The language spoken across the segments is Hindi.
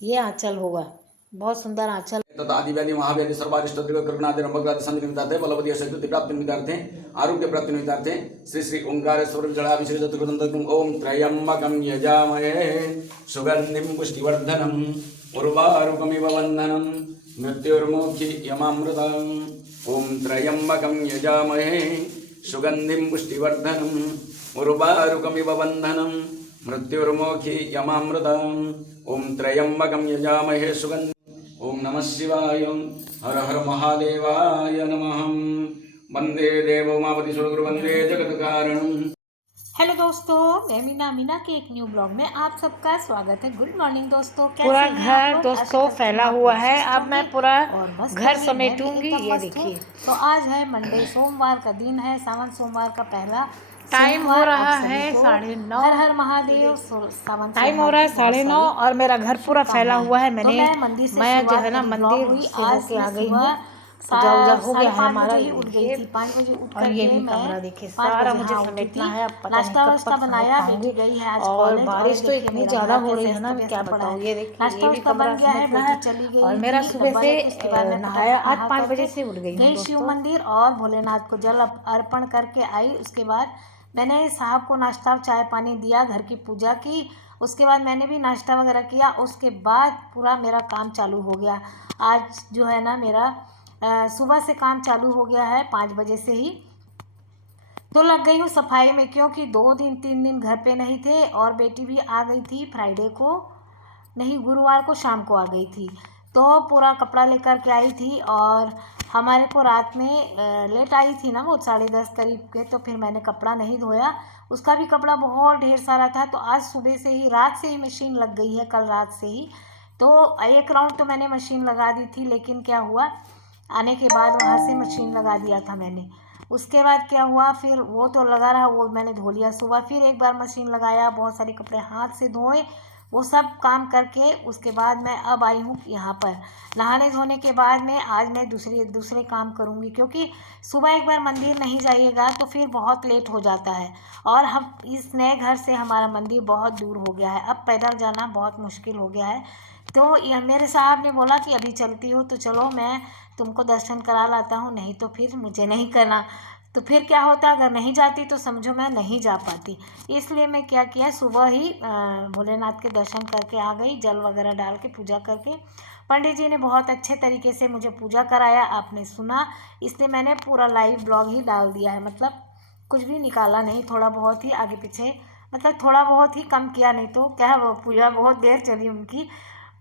ये आंचल होगा, बहुत सुंदर आंचल। तथा आदिव्याधि महाव्याधि सर्वारिष्ट कृगणादि रंभग्रादि संधि निमित्तार्थे बलवती शक्ति प्राप्ति निमित्तार्थे आरोग्य प्राप्ति निमित्तार्थे श्री श्री ओंकारेश्वर जलाभिषेक चतुर्दंतम ओम त्रयंबकं यजामहे सुगंधिं पुष्टिवर्धनम् उर्वारुकमिव बन्धनं मृत्युर्मोक्षि यमामृतम् ओम त्रयंबकं यजामहे सुगंधिं पुष्टिवर्धनम् उर्वारुकमिव बन्धनं मृत्युर्मोक्षि यमामृतम् ओम त्रयंबकं यजामहे सुगंधि। ओम नमः शिवाय। हर हर महादेवाय नमः। वंदे देव उमापति सुरगुरु वंदे जगत कारणम। हेलो दोस्तों, मैं मीना के एक न्यू ब्लॉग में आप सबका स्वागत है। गुड मॉर्निंग दोस्तों। पूरा घर दोस्तों फैला हुआ है। अब मैं पूरा घर समेटूंगी। ये देखिए, तो आज है मंडे, सोमवार का दिन है, सावन सोमवार का पहला टाइम हो रहा है 9:30। हर हर महादेव। सावन टाइम हो रहा है 9:30 और मेरा घर पूरा फैला हुआ है। मैं जो है ना मंदिर से होके आ गई हूँ। पूजा उजा हो गया है हमारा। ये देखिए, और ये भी कमरा देखिए, सारा मुझे समेटना है। अब पता नहीं कब तक समेट पाऊंगी। और बारिश तो इतनी ज्यादा हो रही है ना, मैं क्या बताऊँ। ये देखिए, ये भी कमरा समेटना है। और मेरा सुबह से नहाया, आज 5 बजे से उठ गई हूँ शिव मंदिर और भोलेनाथ को जल अर्पण करके आई। उसके बाद मैंने साहब को नाश्ता चाय पानी दिया, घर की पूजा की। उसके बाद मैंने भी नाश्ता वगैरह किया। उसके बाद पूरा मेरा काम चालू हो गया। आज जो है ना मेरा सुबह से काम चालू हो गया है, 5 बजे से ही। तो लग गई हूँ सफाई में, क्योंकि 2-3 दिन घर पे नहीं थे और बेटी भी आ गई थी फ्राइडे को, नहीं गुरुवार को शाम को आ गई थी। तो पूरा कपड़ा लेकर के आई थी और हमारे को रात में लेट आई थी ना वो 10:30 करीब के। तो फिर मैंने कपड़ा नहीं धोया, उसका भी कपड़ा बहुत ढेर सारा था। तो आज सुबह से ही, रात से ही मशीन लग गई है, कल रात से ही। तो 1 राउंड तो मैंने मशीन लगा दी थी, लेकिन क्या हुआ, आने के बाद वहाँ से मशीन लगा दिया था मैंने। उसके बाद क्या हुआ, फिर वो तो लगा रहा, वो मैंने धो लिया सुबह। फिर एक बार मशीन लगाया, बहुत सारे कपड़े हाथ से धोए, वो सब काम करके उसके बाद मैं अब आई हूँ यहाँ पर। नहाने धोने के बाद में आज मैं दूसरे काम करूँगी, क्योंकि सुबह एक बार मंदिर नहीं जाइएगा तो फिर बहुत लेट हो जाता है। और हम इस नए घर से हमारा मंदिर बहुत दूर हो गया है, अब पैदल जाना बहुत मुश्किल हो गया है। तो ये मेरे साहब ने बोला कि अभी चलती हो तो चलो, मैं तुमको दर्शन करा लाता हूँ, नहीं तो फिर मुझे नहीं करना। तो फिर क्या होता, अगर नहीं जाती तो समझो मैं नहीं जा पाती। इसलिए मैं क्या किया, सुबह ही भोलेनाथ के दर्शन करके आ गई, जल वगैरह डाल के पूजा करके। पंडित जी ने बहुत अच्छे तरीके से मुझे पूजा कराया, आपने सुना, इसलिए मैंने पूरा लाइव ब्लॉग ही डाल दिया है। मतलब कुछ भी निकाला नहीं, थोड़ा बहुत ही आगे पीछे, मतलब थोड़ा बहुत ही कम किया, नहीं तो क्या वो पूजा बहुत देर चली उनकी,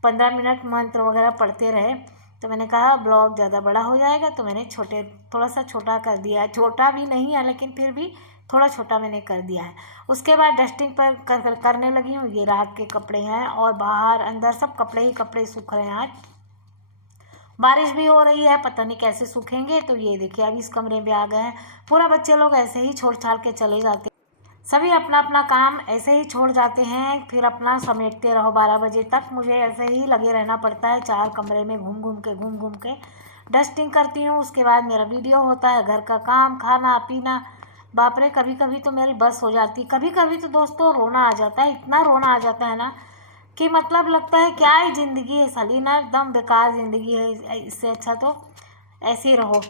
15 मिनट मंत्र वगैरह पढ़ते रहे। तो मैंने कहा ब्लॉग ज़्यादा बड़ा हो जाएगा, तो मैंने थोड़ा सा छोटा कर दिया है। छोटा भी नहीं है, लेकिन फिर भी थोड़ा छोटा मैंने कर दिया है। उसके बाद डस्टिंग पर करने लगी हूँ। ये रात के कपड़े हैं और बाहर अंदर सब कपड़े ही कपड़े सूख रहे हैं। आज बारिश भी हो रही है, पता नहीं कैसे सूखेंगे। तो ये देखिए, अभी इस कमरे में आ गए हैं। पूरा बच्चे लोग ऐसे ही छोड़ छाड़ के चले जाते, सभी अपना अपना काम ऐसे ही छोड़ जाते हैं, फिर अपना समेटते रहो 12 बजे तक। मुझे ऐसे ही लगे रहना पड़ता है, 4 कमरे में घूम घूम के डस्टिंग करती हूँ। उसके बाद मेरा वीडियो होता है, घर का काम, खाना पीना। बाप रे, कभी कभी तो मेरी बस हो जाती, कभी कभी तो दोस्तों रोना आ जाता है, इतना रोना आ जाता है ना कि मतलब लगता है क्या ही ज़िंदगी है साली ना, एकदम बेकार ज़िंदगी है, इससे अच्छा तो ऐसे ही रहो।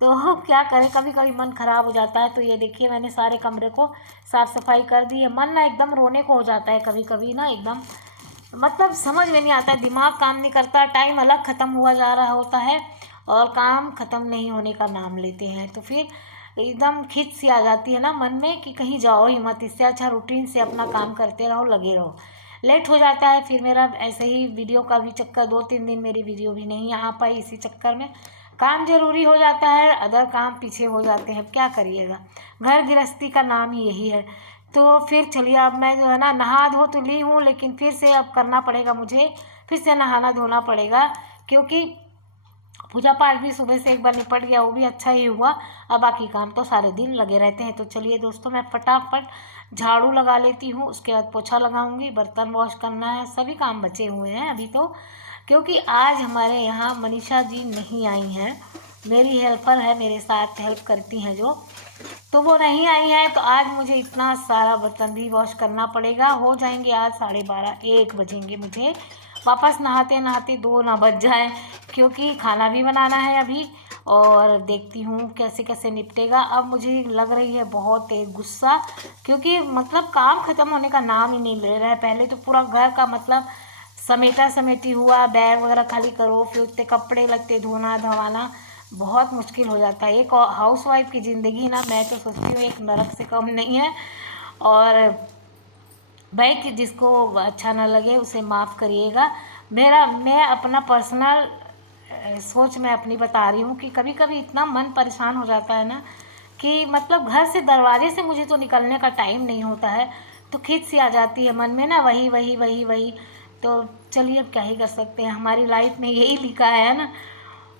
तो क्या करें, कभी कभी मन ख़राब हो जाता है। तो ये देखिए, मैंने सारे कमरे को साफ़ सफाई कर दी है। मन ना एकदम रोने को हो जाता है कभी कभी ना, एकदम मतलब समझ में नहीं आता है, दिमाग काम नहीं करता, टाइम अलग ख़त्म हुआ जा रहा होता है और काम ख़त्म नहीं होने का नाम लेते हैं। तो फिर एकदम खिंच सी आ जाती है ना मन में कि कहीं जाओ ही मत, इससे अच्छा रूटीन से अपना काम करते रहो, लगे रहो। लेट हो जाता है फिर मेरा, ऐसे ही वीडियो का भी चक्कर, 2-3 दिन मेरी वीडियो भी नहीं आ पाई, इसी चक्कर में। काम ज़रूरी हो जाता है, अदर काम पीछे हो जाते हैं, क्या करिएगा, घर गृहस्थी का नाम ही यही है। तो फिर चलिए, अब मैं जो है ना नहा धो तो ली हूँ, लेकिन फिर से अब करना पड़ेगा मुझे, फिर से नहाना धोना पड़ेगा, क्योंकि पूजा पाठ भी सुबह से एक बार निपट गया, वो भी अच्छा ही हुआ। अब बाकी काम तो सारे दिन लगे रहते हैं। तो चलिए दोस्तों, मैं फटाफट झाड़ू लगा लेती हूँ, उसके बाद पोछा लगाऊंगी, बर्तन वॉश करना है, सभी काम बचे हुए हैं अभी तो। क्योंकि आज हमारे यहाँ मनीषा जी नहीं आई हैं, मेरी हेल्पर है, मेरे साथ हेल्प करती हैं जो, तो वो नहीं आई है। तो आज मुझे इतना सारा बर्तन भी वॉश करना पड़ेगा, हो जाएंगे आज 12:30-1 बजेंगे मुझे वापस नहाते नहाते 2 ना बज जाए, क्योंकि खाना भी बनाना है अभी। और देखती हूँ कैसे कैसे निपटेगा। अब मुझे लग रही है बहुत तेज़ गुस्सा, क्योंकि मतलब काम ख़त्म होने का नाम ही नहीं ले रहा है। पहले तो पूरा घर का मतलब समेटा समेटी हुआ, बैग वगैरह खाली करो, फिर उतने कपड़े लगते धोना धवाना, बहुत मुश्किल हो जाता है। एक हाउस वाइफ की ज़िंदगी ना, मैं तो सोचती हूँ एक नरक से कम नहीं है। और भाई कि जिसको अच्छा ना लगे उसे माफ़ करिएगा। मैं अपना पर्सनल सोच मैं अपनी बता रही हूँ कि कभी कभी इतना मन परेशान हो जाता है ना, कि मतलब घर से दरवाजे से मुझे तो निकलने का टाइम नहीं होता है, तो खींच सी आ जाती है मन में ना, वही वही वही वही। तो चलिए अब क्या ही कर सकते हैं, हमारी लाइफ में यही लिखा है ना,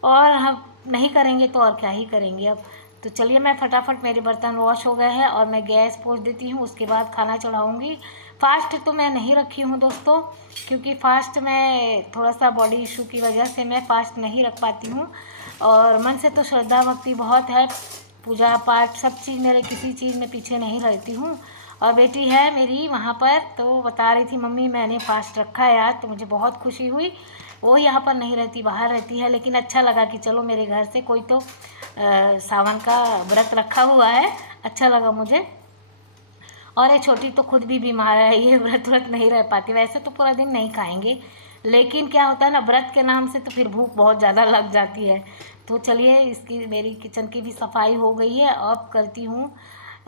और हम नहीं करेंगे तो और क्या ही करेंगे अब। तो चलिए मैं फटाफट, मेरे बर्तन वॉश हो गए हैं और मैं गैस पोंछ देती हूँ, उसके बाद खाना चढ़ाऊँगी। फास्ट तो मैं नहीं रखी हूँ दोस्तों, क्योंकि फास्ट में थोड़ा सा बॉडी इशू की वजह से मैं फास्ट नहीं रख पाती हूँ। और मन से तो श्रद्धा भक्ति बहुत है, पूजा पाठ सब चीज़, मेरे किसी चीज़ में पीछे नहीं रहती हूँ। और बेटी है मेरी वहाँ पर, तो बता रही थी मम्मी मैंने फास्ट रखा है आज, तो मुझे बहुत खुशी हुई। वो यहाँ पर नहीं रहती, बाहर रहती है, लेकिन अच्छा लगा कि चलो मेरे घर से कोई तो सावन का व्रत रखा हुआ है, अच्छा लगा मुझे। और ये छोटी तो खुद भी बीमार है, ये व्रत नहीं रह पाती। वैसे तो पूरा दिन नहीं खाएंगे, लेकिन क्या होता है ना, व्रत के नाम से तो फिर भूख बहुत ज़्यादा लग जाती है। तो चलिए इसकी, मेरी किचन की भी सफाई हो गई है, अब करती हूँ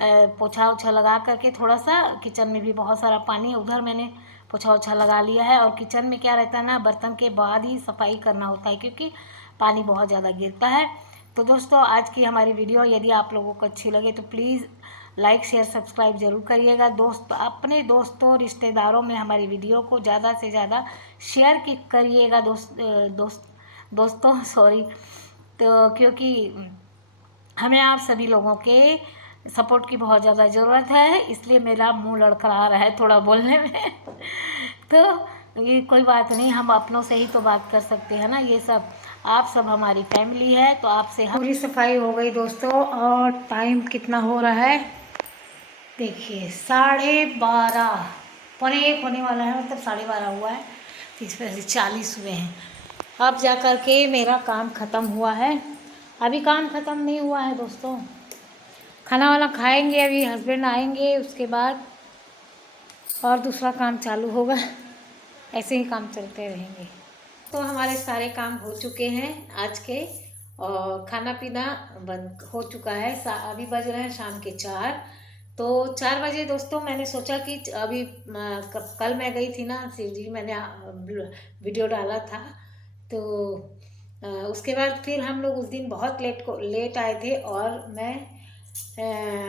पोछा ओछा लगा करके। थोड़ा सा किचन में भी बहुत सारा पानी है, उधर मैंने पोछा ओछा लगा लिया है। और किचन में क्या रहता है ना, बर्तन के बाद ही सफाई करना होता है, क्योंकि पानी बहुत ज़्यादा गिरता है। तो दोस्तों आज की हमारी वीडियो यदि आप लोगों को अच्छी लगे तो प्लीज़ लाइक शेयर सब्सक्राइब ज़रूर करिएगा। अपने दोस्तों रिश्तेदारों में हमारी वीडियो को ज़्यादा से ज़्यादा शेयर करिएगा दोस्तों सॉरी। तो क्योंकि हमें आप सभी लोगों के सपोर्ट की बहुत ज़्यादा ज़रूरत है, इसलिए मेरा मुंह लड़खड़ा रहा है थोड़ा बोलने में तो ये कोई बात नहीं, हम अपनों से ही तो बात कर सकते हैं ना, ये सब आप सब हमारी फैमिली है, तो आपसे पूरी सफाई हो गई दोस्तों। और टाइम कितना हो रहा है देखिए, 12:30 पौने 1 होने वाला है, मतलब 12:30 हुआ है, 30:40 हुए हैं। अब जा कर के मेरा काम ख़त्म हुआ है। अभी काम ख़त्म नहीं हुआ है दोस्तों, खाना वाना खाएंगे, अभी हस्बैंड आएंगे, उसके बाद और दूसरा काम चालू होगा। ऐसे ही काम चलते रहेंगे। तो हमारे सारे काम हो चुके हैं आज के, और खाना पीना बंद हो चुका है। अभी बज रहे हैं शाम के 4। तो 4 बजे दोस्तों मैंने सोचा कि अभी कल मैं गई थी ना शिवजी, मैंने वीडियो डाला था, तो उसके बाद फिर हम लोग उस दिन बहुत लेट आए थे, और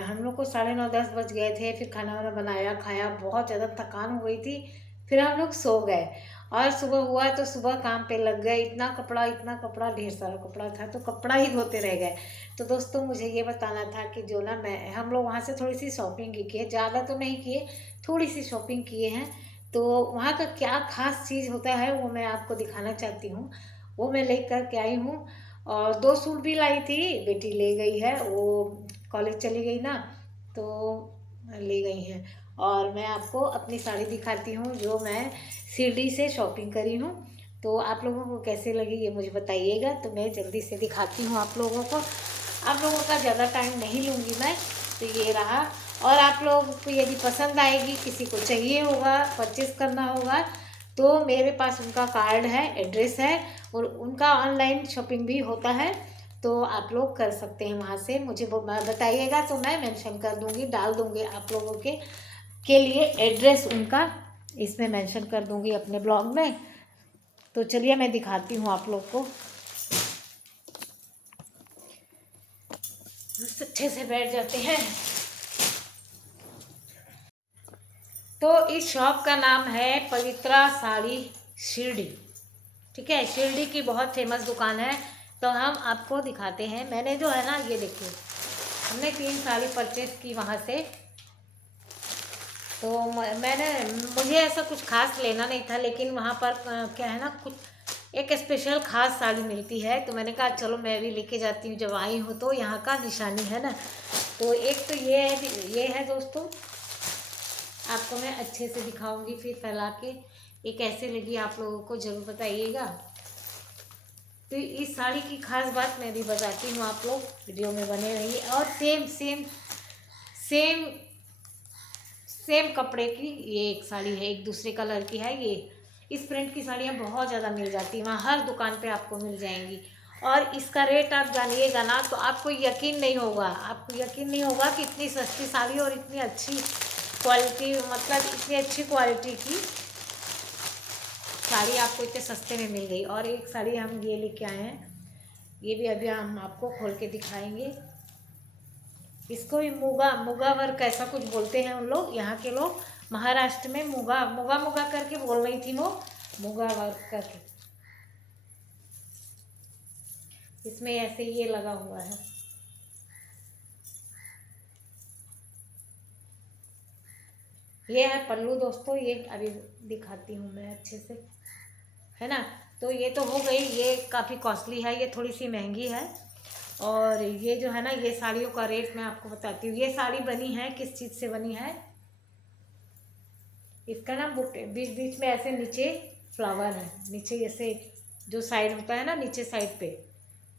हम लोग को 9:30-10 बज गए थे। फिर खाना वाना बनाया खाया, बहुत ज़्यादा थकान हो गई थी, फिर हम लोग सो गए। और सुबह हुआ तो सुबह काम पे लग गए, इतना कपड़ा, ढेर सारा कपड़ा था, तो कपड़ा ही धोते रह गए। तो दोस्तों मुझे ये बताना था कि जो ना हम लोग वहाँ से थोड़ी सी शॉपिंग की है, ज़्यादा तो नहीं किए, थोड़ी सी शॉपिंग किए हैं। तो वहाँ का क्या खास चीज़ होता है वो मैं आपको दिखाना चाहती हूँ, वो मैं ले कर के आई हूँ। और 2 सूट भी लाई थी, बेटी ले गई है, वो कॉलेज चली गई ना, तो ले गई हैं। और मैं आपको अपनी साड़ी दिखाती हूँ जो मैं शिरडी से शॉपिंग करी हूँ। तो आप लोगों को कैसे लगी ये मुझे बताइएगा। तो मैं जल्दी से दिखाती हूँ आप लोगों को, आप लोगों का ज़्यादा टाइम नहीं लूँगी मैं। तो ये रहा, और आप लोग को यदि पसंद आएगी, किसी को चाहिए होगा, परचेस करना होगा, तो मेरे पास उनका कार्ड है, एड्रेस है, और उनका ऑनलाइन शॉपिंग भी होता है, तो आप लोग कर सकते हैं वहाँ से। मुझे बताइएगा तो मैं मेंशन कर दूँगी, डाल दूँगी आप लोगों के लिए एड्रेस उनका, इसमें मेंशन कर दूँगी अपने ब्लॉग में। तो चलिए मैं दिखाती हूँ आप लोग को, अच्छे से बैठ जाते हैं। तो इस शॉप का नाम है पवित्रा साड़ी शिरडी, ठीक है, शिरडी की बहुत फेमस दुकान है। तो हम आपको दिखाते हैं। मैंने जो है ना, ये देखिए, हमने 3 साड़ी परचेस की वहाँ से। तो मुझे ऐसा कुछ खास लेना नहीं था, लेकिन वहाँ पर क्या है ना, कुछ एक स्पेशल खास साड़ी मिलती है, तो मैंने कहा चलो मैं भी लेके जाती हूँ, जब आई हूँ तो यहाँ का निशानी है ना। तो एक तो ये है दोस्तों, आपको मैं अच्छे से दिखाऊंगी फिर फैला के। ये कैसे लगी आप लोगों को ज़रूर बताइएगा। तो इस साड़ी की खास बात मैं भी बताती हूँ, आप लोग वीडियो में बने रहिए। और सेम सेम सेम सेम कपड़े की ये एक साड़ी है, एक दूसरे कलर की है। ये इस प्रिंट की साड़ियाँ बहुत ज़्यादा मिल जाती हैं, वहाँ हर दुकान पे आपको मिल जाएंगी। और इसका रेट आप जानिएगा ना तो आपको यकीन नहीं होगा, आपको यकीन नहीं होगा कि इतनी सस्ती साड़ी और इतनी अच्छी क्वालिटी, मतलब इतनी अच्छी क्वालिटी की साड़ी आपको इतने सस्ते में मिल गई। और एक साड़ी हम ये लेके आए हैं, ये भी अभी हम आपको खोल के दिखाएंगे। इसको भी मुगा वर्क ऐसा कुछ बोलते हैं उन लोग, यहाँ के लोग महाराष्ट्र में मुगा करके बोल रही थी वो, मुगा वर्क करके। इसमें ऐसे ये लगा हुआ है। ये है पल्लू दोस्तों, ये अभी दिखाती हूँ मैं अच्छे से, है ना। तो ये तो हो गई, ये काफ़ी कॉस्टली है, ये थोड़ी सी महंगी है। और ये जो है ना, ये साड़ियों का रेट मैं आपको बताती हूँ। ये साड़ी बनी है किस चीज़ से बनी है, इसका ना बुट्टे बीच बीच में ऐसे नीचे फ्लावर है, नीचे ऐसे जो साइड होता है ना, नीचे साइड पे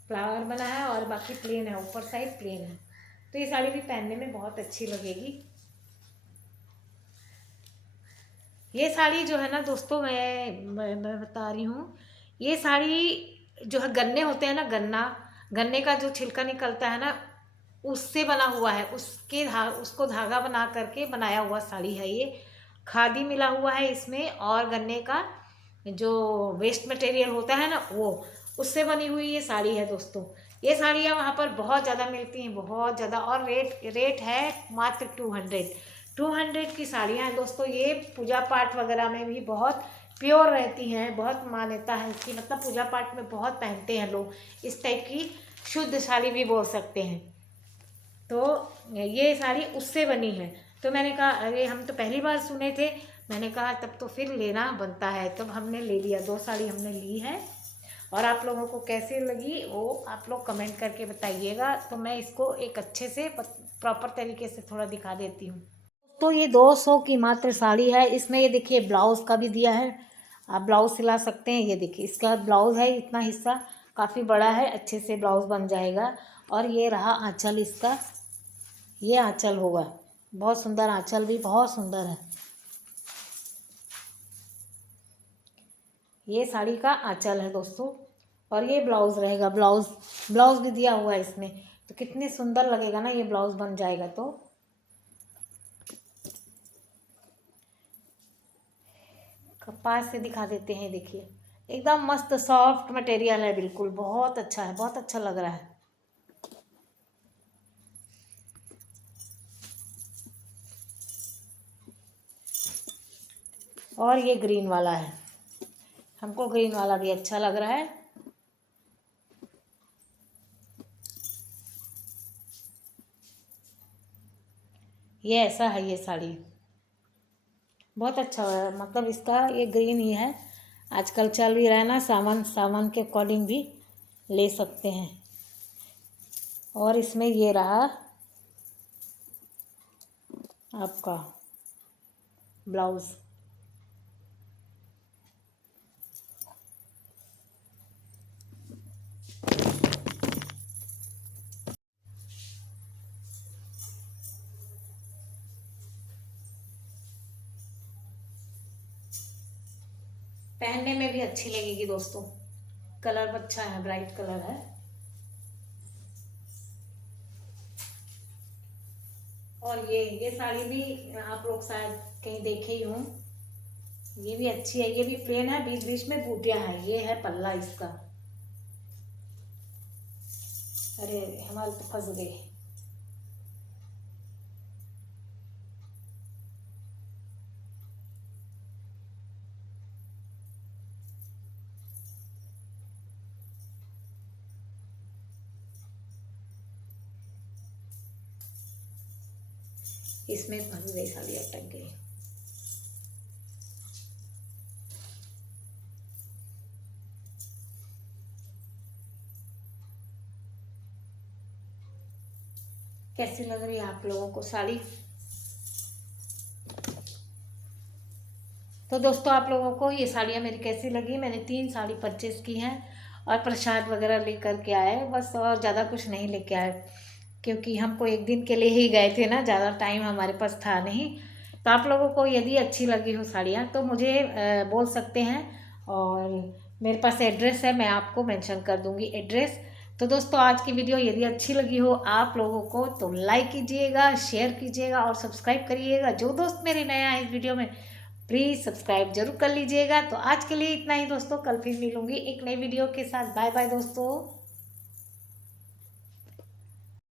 फ्लावर बना है और बाकी प्लेन है, ऊपर साइड प्लेन है। तो ये साड़ी भी पहनने में बहुत अच्छी लगेगी। ये साड़ी जो है ना दोस्तों, मैं बता रही हूँ, ये साड़ी जो है गन्ने होते हैं ना, गन्ने का जो छिलका निकलता है ना, उससे बना हुआ है, उसको धागा बना करके बनाया हुआ साड़ी है ये। खादी मिला हुआ है इसमें, और गन्ने का जो वेस्ट मटेरियल होता है ना, वो उससे बनी हुई ये साड़ी है दोस्तों। ये साड़ियाँ वहाँ पर बहुत ज़्यादा मिलती हैं, बहुत ज़्यादा। और रेट है मात्र 200 की साड़ियाँ हैं दोस्तों। ये पूजा पाठ वगैरह में भी बहुत प्योर रहती हैं, बहुत मान्यता है इसकी, मतलब पूजा पाठ में बहुत पहनते हैं लोग। इस टाइप की शुद्ध साड़ी भी बोल सकते हैं। तो ये साड़ी उससे बनी है। तो मैंने कहा अरे हम तो पहली बार सुने थे, मैंने कहा तब तो फिर लेना बनता है, तब हमने ले लिया। 2 साड़ी हमने ली है। और आप लोगों को कैसे लगी वो आप लोग कमेंट करके बताइएगा। तो मैं इसको एक अच्छे से प्रॉपर तरीके से थोड़ा दिखा देती हूँ। तो ये 200 की मात्र साड़ी है। इसमें ये देखिए ब्लाउज़ का भी दिया है, आप ब्लाउज़ सिला सकते हैं। ये देखिए इसका ब्लाउज़ है, इतना हिस्सा काफ़ी बड़ा है, अच्छे से ब्लाउज़ बन जाएगा। और ये रहा आंचल इसका, ये आंचल होगा, बहुत सुंदर आंचल भी बहुत सुंदर है। ये साड़ी का आंचल है दोस्तों। और ये ब्लाउज़ रहेगा, ब्लाउज़ भी दिया हुआ है इसमें। तो कितने सुंदर लगेगा ना ये ब्लाउज़ बन जाएगा। तो पास से दिखा देते हैं, देखिए एकदम मस्त सॉफ्ट मटेरियल है, बिल्कुल बहुत अच्छा है, बहुत अच्छा लग रहा है। और ये ग्रीन वाला है, हमको ग्रीन वाला भी अच्छा लग रहा है। ये ऐसा है, ये साड़ी बहुत अच्छा है, मतलब इसका ये ग्रीन ही है। आजकल चल भी रहा है ना, सावन के अकॉर्डिंग भी ले सकते हैं। और इसमें ये रहा आपका ब्लाउज़। पहनने में भी अच्छी लगेगी दोस्तों, कलर अच्छा है, ब्राइट कलर है। और ये साड़ी भी आप लोग शायद कहीं देखे ही हों, ये भी अच्छी है। ये भी प्लेन है, बीच बीच में बूटियां हैं। ये है पल्ला इसका। अरे हमारे तो फंस गए। इसमें फंस गई, साड़ी अटक गई। कैसी लग रही है आप लोगों को साड़ी? तो दोस्तों आप लोगों को ये साड़ियाँ मेरी कैसी लगी। मैंने 3 साड़ी परचेज़ की हैं और प्रसाद वगैरह लेकर के आए बस, और ज़्यादा कुछ नहीं लेके आए क्योंकि हमको एक दिन के लिए ही गए थे ना, ज़्यादा टाइम हमारे पास था नहीं। तो आप लोगों को यदि अच्छी लगी हो साड़ियाँ तो मुझे बोल सकते हैं, और मेरे पास एड्रेस है, मैं आपको मेंशन कर दूँगी एड्रेस। तो दोस्तों आज की वीडियो यदि अच्छी लगी हो आप लोगों को तो लाइक कीजिएगा, शेयर कीजिएगा और सब्सक्राइब करिएगा। जो दोस्त मेरे नया है इस वीडियो में प्लीज़ सब्सक्राइब जरूर कर लीजिएगा। तो आज के लिए इतना ही दोस्तों, कल फिर मिलूंगी एक नई वीडियो के साथ। बाय बाय दोस्तों।